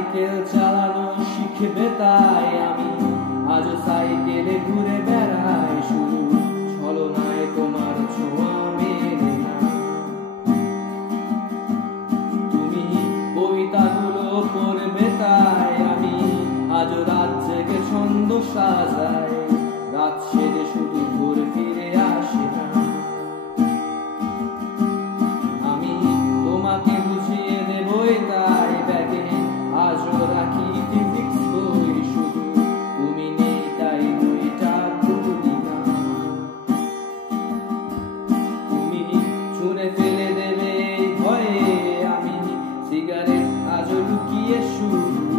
Cycle চালানো শিখবে তাই আমি আজও সাইকেলে ঘুরে বেড়াই, শুধু ছলনায় তোমার ছোঁয়া মেলে না। তুমি কবিতাগুলো পড়বে তাই আমি আজও রাত জেগে ছন্দ সাজাই, রাত সেজে শুধু ভোর ফিরে আসে না। আমি তোমাকে বুঝিয়ে দেবই তাই ব্যাগে আজও রাখি ফিজিক্স বই, শুধু তুমি নেই তাই বইটা খুলি না। তুমি ছুঁড়ে ফেলে দেবে এই ভয়ে আমি সিগারেট আজও লুকিয়ে শুধু